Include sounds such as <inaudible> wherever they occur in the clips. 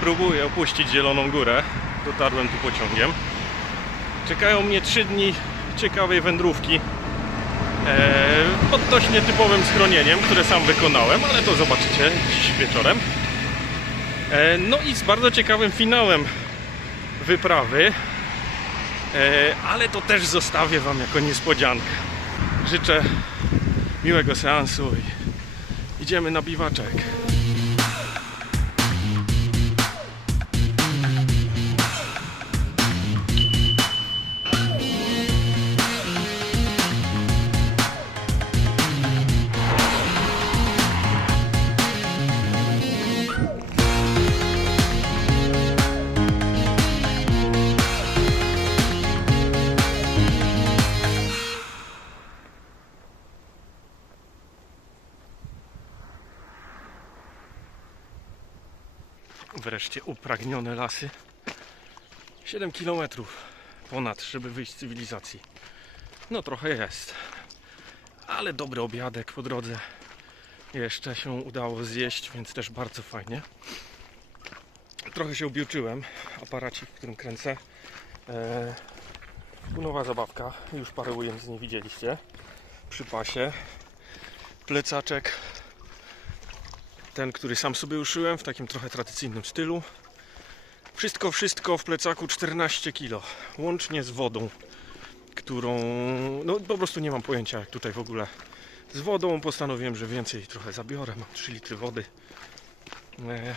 Próbuję opuścić Zieloną Górę. Dotarłem tu pociągiem. Czekają mnie trzy dni ciekawej wędrówki e, pod dość nietypowym schronieniem, które sam wykonałem, ale to zobaczycie dziś wieczorem. E, no i z bardzo ciekawym finałem wyprawy, e, ale to też zostawię Wam jako niespodziankę. Życzę miłego seansu i idziemy na biwaczek. Wreszcie upragnione lasy. 7 km ponad, żeby wyjść z cywilizacji. No trochę jest. Ale dobry obiadek po drodze. Jeszcze się udało zjeść, więc też bardzo fajnie. Trochę się ubiuczyłem. Aparacik, którym kręcę. Eee, nowa zabawka. Już parę ujęć z niej widzieliście. Przy pasie. Plecaczek ten, który sam sobie uszyłem w takim trochę tradycyjnym stylu. Wszystko, wszystko w plecaku 14 kg, łącznie z wodą, którą, no po prostu nie mam pojęcia jak tutaj w ogóle z wodą. Postanowiłem, że więcej trochę zabiorę, mam 3 litry wody. E,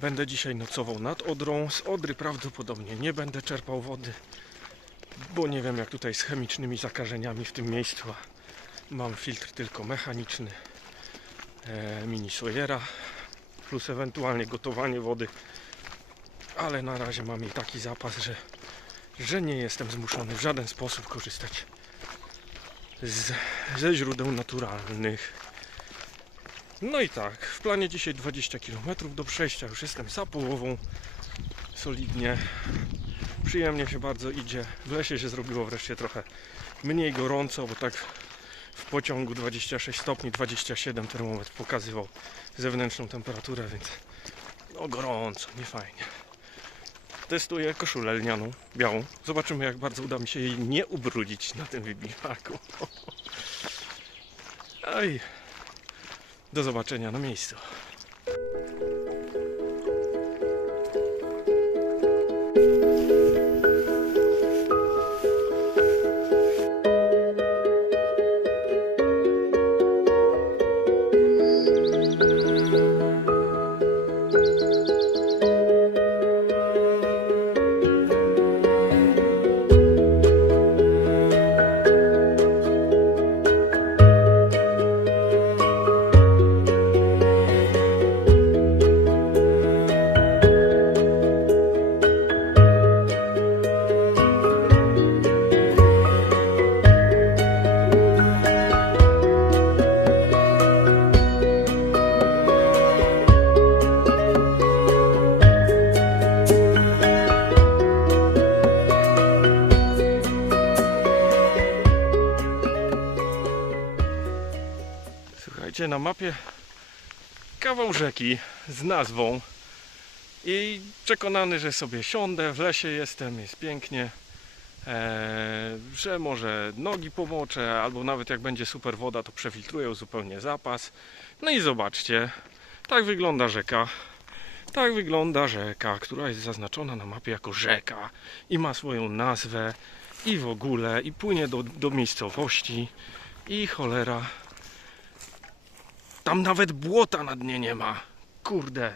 Będę dzisiaj nocował nad Odrą. Z Odry prawdopodobnie nie będę czerpał wody, bo nie wiem jak tutaj z chemicznymi zakażeniami w tym miejscu. Mam filtr tylko mechaniczny e, mini sojera plus ewentualnie gotowanie wody ale na razie mam jej taki zapas, że, że nie jestem zmuszony w żaden sposób korzystać z, ze źródeł naturalnych. No i tak, w planie dzisiaj 20 km do przejścia, już jestem za połową. Solidnie. Przyjemnie się bardzo idzie. W lesie się zrobiło wreszcie trochę mniej gorąco, bo tak w pociągu 26 stopni, 27 termometr pokazywał zewnętrzną temperaturę, więc no gorąco, nie fajnie. Testuję koszulę lnianą, białą. Zobaczymy jak bardzo uda mi się jej nie ubrudzić na tym wybiwaku. <laughs> Oj. Do zobaczenia na miejscu. Kawał rzeki z nazwą i przekonany, że sobie siądę, w lesie jestem, jest pięknie, e, że może nogi pomoczę, albo nawet jak będzie super woda, to przefiltruję zupełnie zapas. No i zobaczcie, tak wygląda rzeka. Tak wygląda rzeka, która jest zaznaczona na mapie jako rzeka i ma swoją nazwę i w ogóle, i płynie do, do miejscowości i cholera, tam nawet błota na dnie nie ma. Kurde,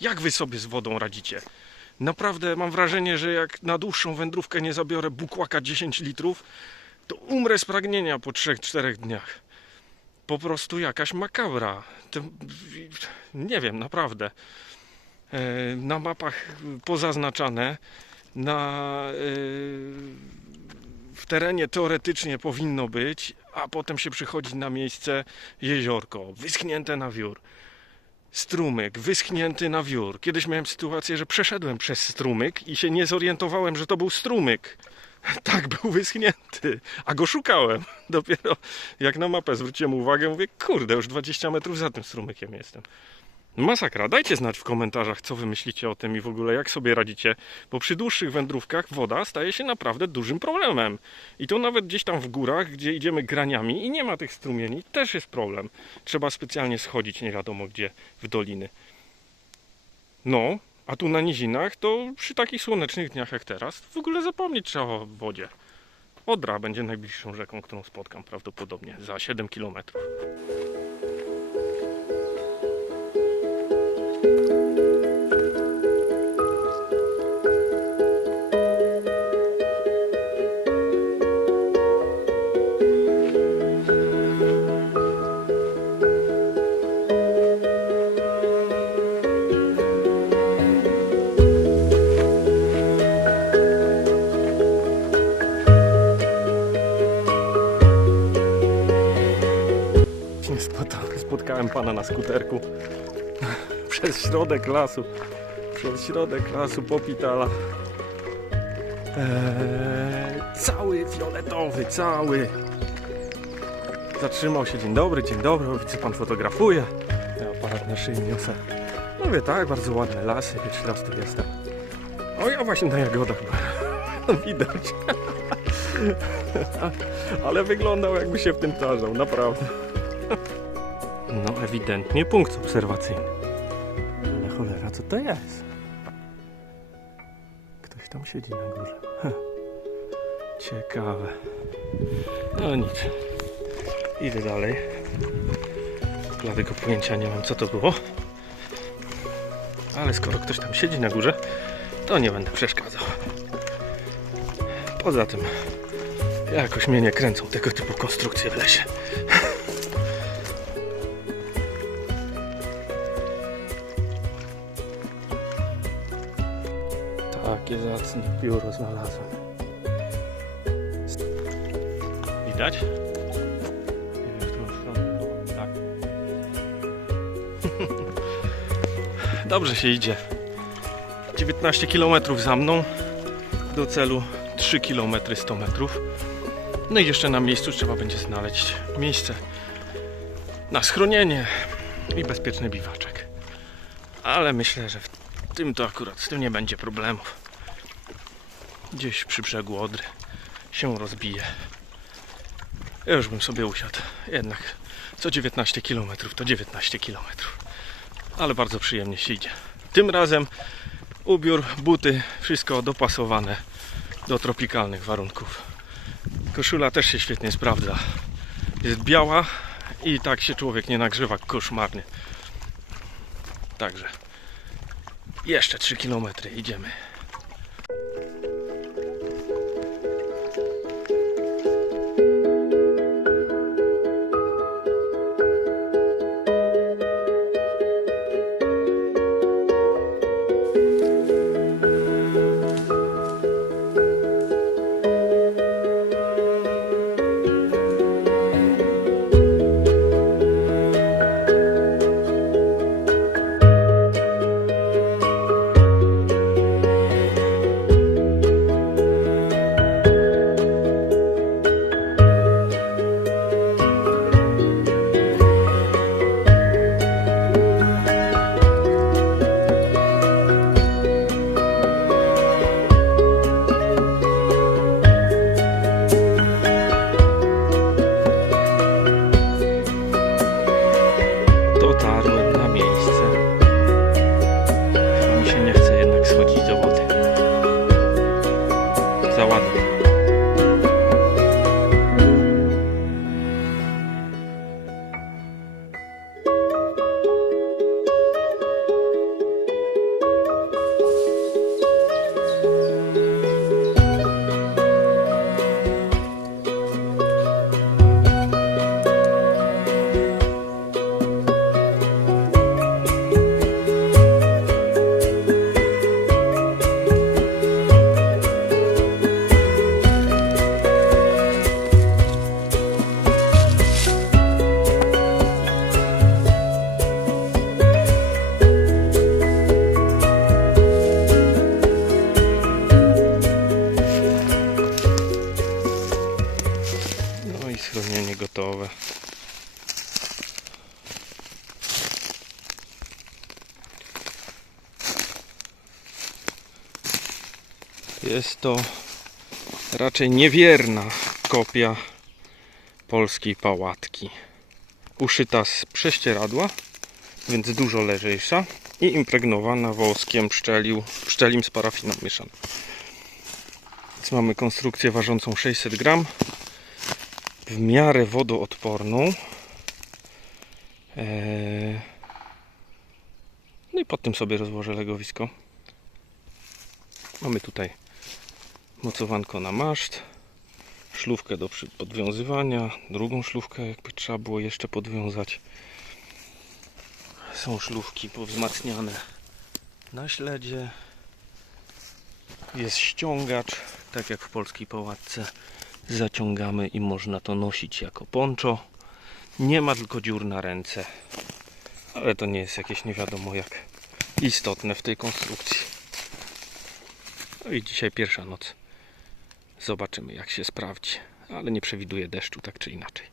jak wy sobie z wodą radzicie? Naprawdę mam wrażenie, że jak na dłuższą wędrówkę nie zabiorę bukłaka 10 litrów, to umrę z pragnienia po 3-4 dniach. Po prostu jakaś makabra. To, nie wiem, naprawdę. E, Na mapach pozaznaczane, na, e, w terenie teoretycznie powinno być, a potem się przychodzi na miejsce jeziorko, wyschnięte na wiór. Strumyk, wyschnięty na wiór. Kiedyś miałem sytuację, że przeszedłem przez strumyk i się nie zorientowałem, że to był strumyk. <laughs> Tak, był wyschnięty, a go szukałem. <laughs> Dopiero jak na mapę zwróciłem uwagę, mówię, kurde, już 20 metrów za tym strumykiem jestem. Masakra, dajcie znać w komentarzach, co wy myślicie o tym i w ogóle jak sobie radzicie, bo przy dłuższych wędrówkach woda staje się naprawdę dużym problemem. I to nawet gdzieś tam w górach, gdzie idziemy graniami i nie ma tych strumieni, też jest problem. Trzeba specjalnie schodzić nie wiadomo gdzie, w doliny. No, a tu na nizinach to przy takich słonecznych dniach jak teraz w ogóle zapomnieć trzeba o wodzie. Odra będzie najbliższą rzeką, którą spotkam prawdopodobnie za 7 kilometrów. Pana na skuterku przez środek lasu. Przez środek lasu popitala. Eee, cały fioletowy, cały. Zatrzymał się. Dzień dobry, dzień dobry. Widzę pan fotografuje. Ja aparat na szyi niosę. Mówię tak, bardzo ładne lasy. Pierwszy raz tu jestem. O, ja właśnie na jagodach. <laughs> Widać. Ale wyglądał jakby się w tym tarzał, naprawdę. Ewidentnie punkt obserwacyjny. Ale cholera, co to jest? Ktoś tam siedzi na górze. Heh. Ciekawe. No nic. Idę dalej. Bladego pojęcia nie mam co to było. Ale skoro ktoś tam siedzi na górze, to nie będę przeszkadzał. Poza tym jakoś mnie nie kręcą tego typu konstrukcje w lesie. Zacne pióro znalazłem. Widać? Nie wiem, w którą stronę. Tak. <laughs> Dobrze się idzie. 19 km za mną. Do celu 3 km 100 metrów. No i jeszcze na miejscu trzeba będzie znaleźć miejsce na schronienie i bezpieczny biwaczek. Ale myślę, że w tym to akurat z tym nie będzie problemów. Gdzieś przy brzegu Odry się rozbije. Ja już bym sobie usiadł. Jednak co 19 km to 19 km. Ale bardzo przyjemnie się idzie. Tym razem ubiór, buty, wszystko dopasowane do tropikalnych warunków. Koszula też się świetnie sprawdza. Jest biała i tak się człowiek nie nagrzewa koszmarnie. Także jeszcze 3 km idziemy. Raczej niewierna kopia polskiej pałatki. Uszyta z prześcieradła, więc dużo lżejsza i impregnowana woskiem pszczelił, pszczelim z parafiną mieszaną. Więc mamy konstrukcję ważącą 600 gram, w miarę wodoodporną. Eee, No i pod tym sobie rozłożę legowisko. Mamy tutaj mocowanko na maszt, szlówkę do podwiązywania, drugą szlówkę jakby trzeba było jeszcze podwiązać. Są szlówki powzmacniane na śledzie. Jest ściągacz, tak jak w polskiej pałatce. Zaciągamy i można to nosić jako poncho. Nie ma tylko dziur na ręce, ale to nie jest jakieś nie wiadomo jak istotne w tej konstrukcji. No i dzisiaj pierwsza noc. Zobaczymy jak się sprawdzi, ale nie przewiduję deszczu tak czy inaczej.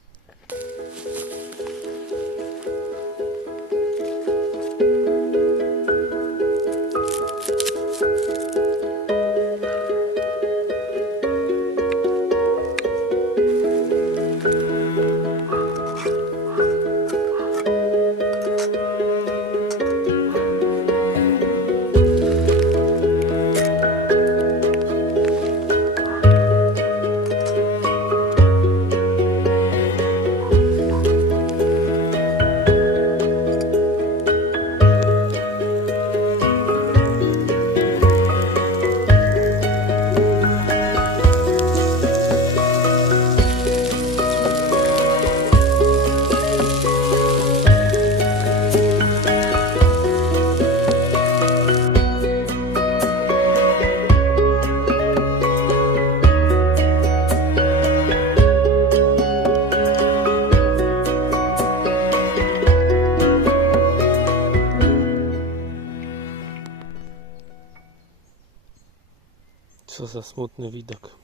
Smutny widok.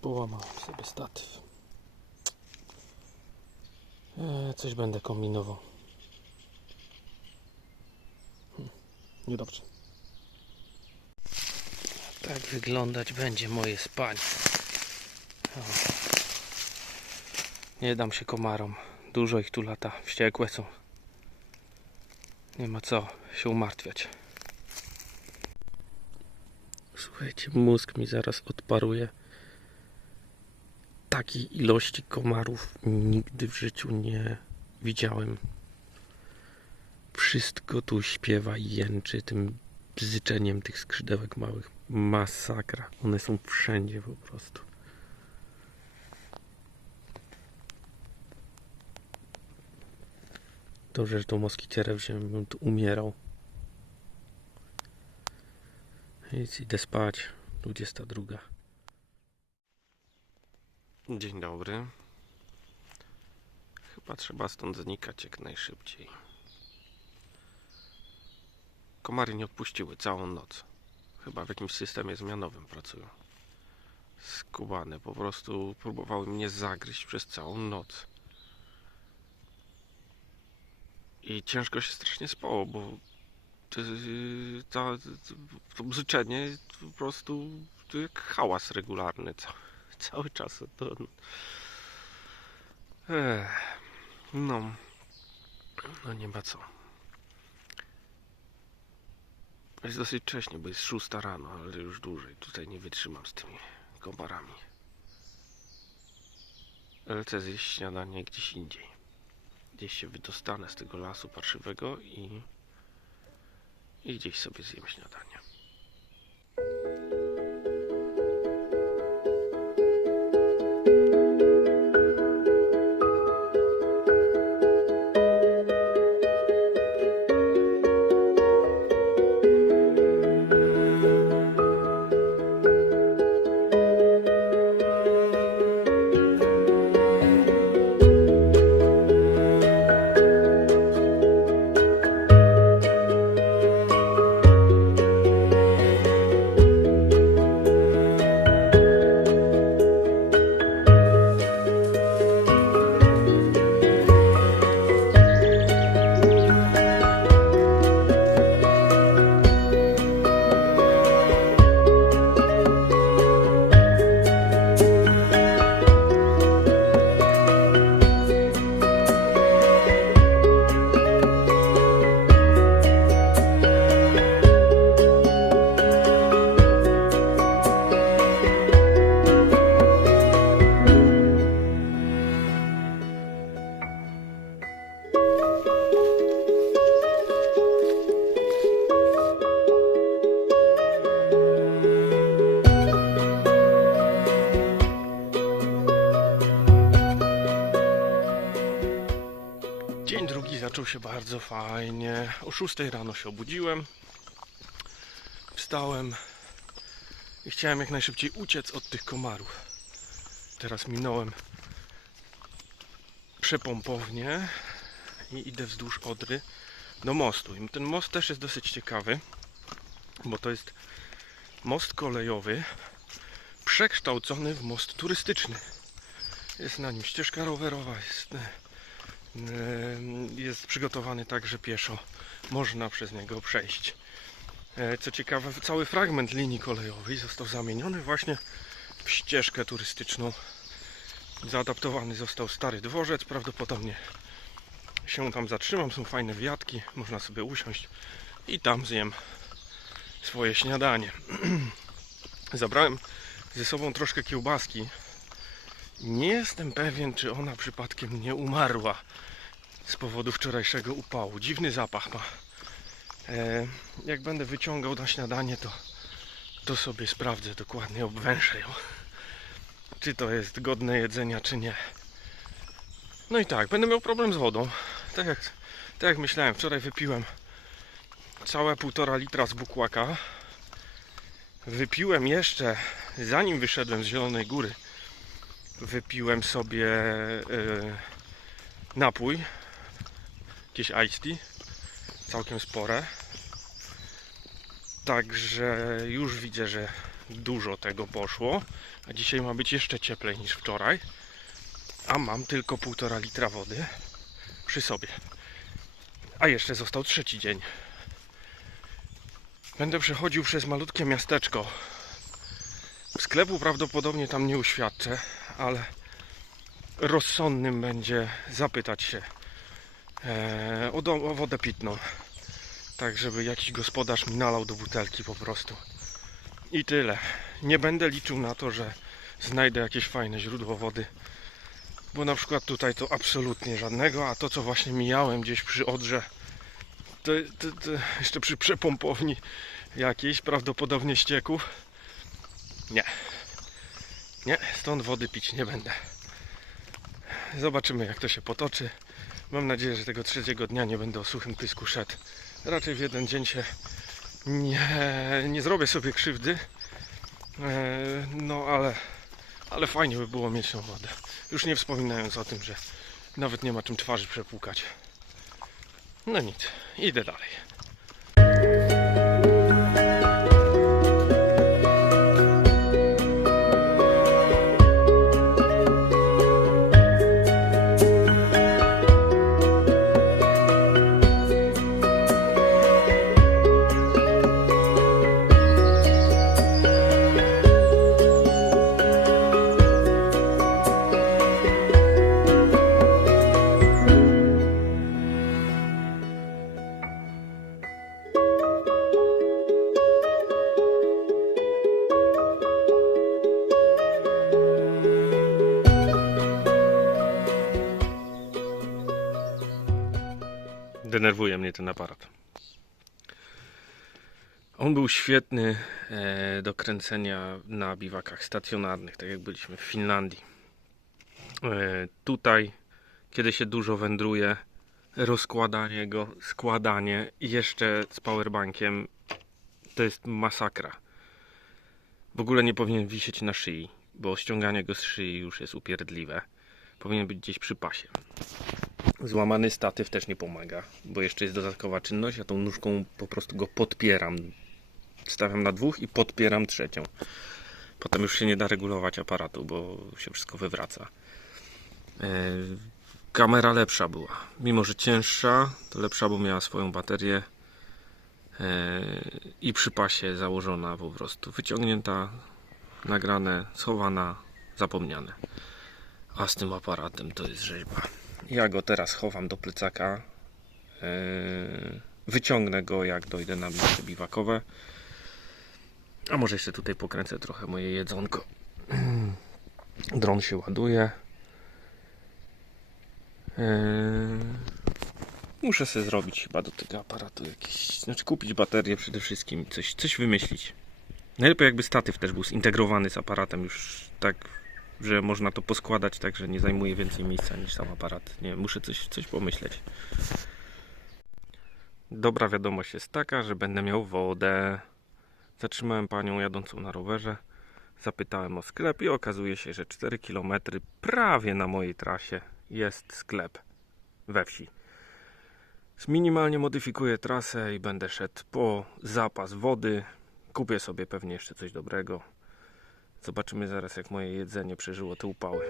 Połamałem sobie statyw. Eee, coś będę kombinował. Hm, Niedobrze. Tak wyglądać będzie moje spanie. O. Nie dam się komarom. Dużo ich tu lata. Wściekłe są. Nie ma co się umartwiać. Słuchajcie, mózg mi zaraz odparuje. Takiej ilości komarów nigdy w życiu nie widziałem. Wszystko tu śpiewa i jęczy tym bzyczeniem tych skrzydełek małych. Masakra. One są wszędzie po prostu. Dobrze, że tą moskitierę wziąłem, bym tu umierał. Nic, idę spać. 22. Dzień dobry. Chyba trzeba stąd znikać jak najszybciej. Komary nie odpuściły całą noc. Chyba w jakimś systemie zmianowym pracują. Skubane, po prostu próbowały mnie zagryźć przez całą noc. I ciężko się strasznie spało, bo to, bzyczenie po prostu to jak hałas regularny ca, cały czas. To, no, no nie ma co. Jest dosyć wcześnie, bo jest szósta rano, ale już dłużej. Tutaj nie wytrzymam z tymi komarami. Lecę zjeść śniadanie gdzieś indziej. Gdzieś się wydostanę z tego lasu parszywego i i gdzieś sobie zjem śniadanie. Zaczął się bardzo fajnie. O 6 rano się obudziłem. Wstałem i chciałem jak najszybciej uciec od tych komarów. Teraz minąłem przepompownię i idę wzdłuż Odry do mostu. I ten most też jest dosyć ciekawy, bo to jest most kolejowy przekształcony w most turystyczny. Jest na nim ścieżka rowerowa, jest, jest przygotowany tak, że pieszo można przez niego przejść. E, Co ciekawe, cały fragment linii kolejowej został zamieniony właśnie w ścieżkę turystyczną. Zaadaptowany został stary dworzec, prawdopodobnie się tam zatrzymam, są fajne wiatki, można sobie usiąść i tam zjem swoje śniadanie. <clears throat> Zabrałem ze sobą troszkę kiełbaski. Nie jestem pewien, czy ona przypadkiem nie umarła z powodu wczorajszego upału. Dziwny zapach ma. E, jak będę wyciągał na śniadanie, to, to sobie sprawdzę dokładnie, obwęszę ją. Czy to jest godne jedzenia, czy nie. No i tak, będę miał problem z wodą. Tak jak, tak jak myślałem, wczoraj wypiłem całe półtora litra z bukłaka. Wypiłem jeszcze, zanim wyszedłem z Zielonej Góry, wypiłem sobie e, napój, jakieś iced tea, całkiem spore. Także już widzę, że dużo tego poszło, a dzisiaj ma być jeszcze cieplej niż wczoraj, a mam tylko półtora litra wody przy sobie. A jeszcze został trzeci dzień. Będę przechodził przez malutkie miasteczko. Sklepu prawdopodobnie tam nie uświadczę, ale rozsądnym będzie zapytać się e, o, o wodę pitną. Tak, żeby jakiś gospodarz mi nalał do butelki po prostu. I tyle. Nie będę liczył na to, że znajdę jakieś fajne źródło wody. Bo na przykład tutaj to absolutnie żadnego, a to co właśnie mijałem gdzieś przy Odrze, to, to, to jeszcze przy przepompowni jakiejś, prawdopodobnie ścieków. Nie. Nie, stąd wody pić nie będę. Zobaczymy jak to się potoczy. Mam nadzieję, że tego trzeciego dnia nie będę o suchym pysku szedł. Raczej w jeden dzień się nie, nie zrobię sobie krzywdy. E, No ale, ale fajnie by było mieć tą wodę. Już nie wspominając o tym, że nawet nie ma czym twarzy przepłukać. No nic, idę dalej. Ten aparat. On był świetny e, do kręcenia na biwakach stacjonarnych, tak jak byliśmy w Finlandii. E, tutaj, kiedy się dużo wędruje, rozkładanie go, składanie jeszcze z powerbankiem to jest masakra. W ogóle nie powinien wisieć na szyi, bo ściąganie go z szyi już jest upierdliwe. Powinien być gdzieś przy pasie. Złamany statyw też nie pomaga, bo jeszcze jest dodatkowa czynność. Ja tą nóżką po prostu go podpieram. Stawiam na dwóch i podpieram trzecią. Potem już się nie da regulować aparatu, bo się wszystko wywraca. E, kamera lepsza była. Mimo, że cięższa, to lepsza, bo miała swoją baterię e, i przy pasie założona po prostu. Wyciągnięta, nagrane, schowana, zapomniane. A z tym aparatem to jest rzeźba. Ja go teraz chowam do plecaka. Yy, Wyciągnę go jak dojdę na miejsce biwakowe. A może jeszcze tutaj pokręcę trochę moje jedzonko. Dron się ładuje. Yy, Muszę sobie zrobić chyba do tego aparatu jakiś, znaczy kupić baterię przede wszystkim, coś, coś wymyślić. Najlepiej jakby statyw też był zintegrowany z aparatem już tak, że można to poskładać tak, że nie zajmuje więcej miejsca niż sam aparat. Nie muszę coś, coś pomyśleć. Dobra wiadomość jest taka, że będę miał wodę. Zatrzymałem panią jadącą na rowerze. Zapytałem o sklep i okazuje się, że 4 km prawie na mojej trasie jest sklep we wsi. Minimalnie modyfikuję trasę i będę szedł po zapas wody. Kupię sobie pewnie jeszcze coś dobrego. Zobaczymy zaraz, jak moje jedzenie przeżyło te upały.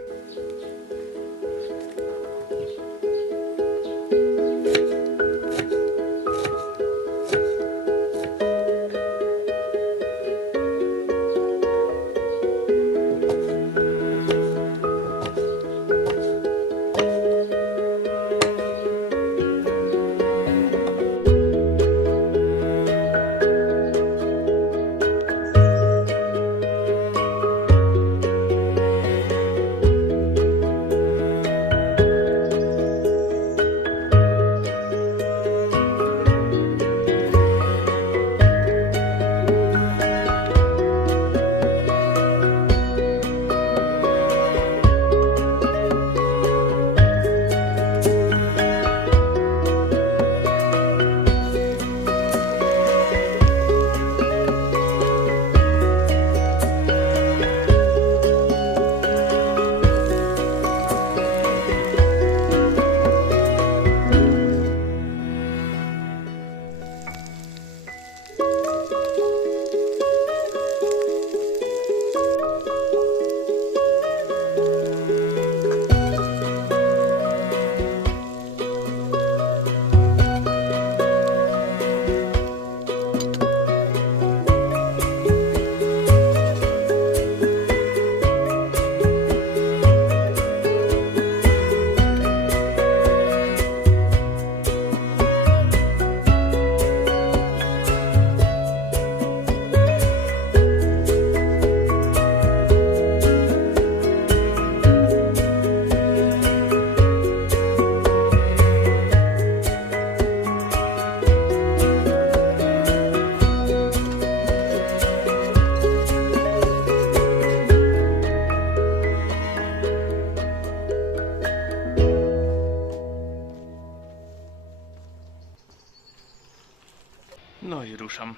No i ruszam.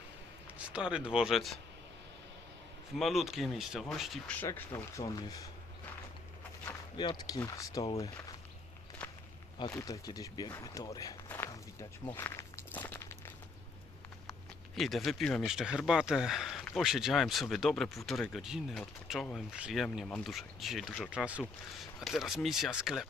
Stary dworzec w malutkiej miejscowości przekształcony w wiatki, stoły. A tutaj kiedyś biegły tory. Tam widać most. Idę, wypiłem jeszcze herbatę. Posiedziałem sobie dobre półtorej godziny, odpocząłem przyjemnie, mam dużo, dzisiaj dużo czasu. A teraz misja sklep.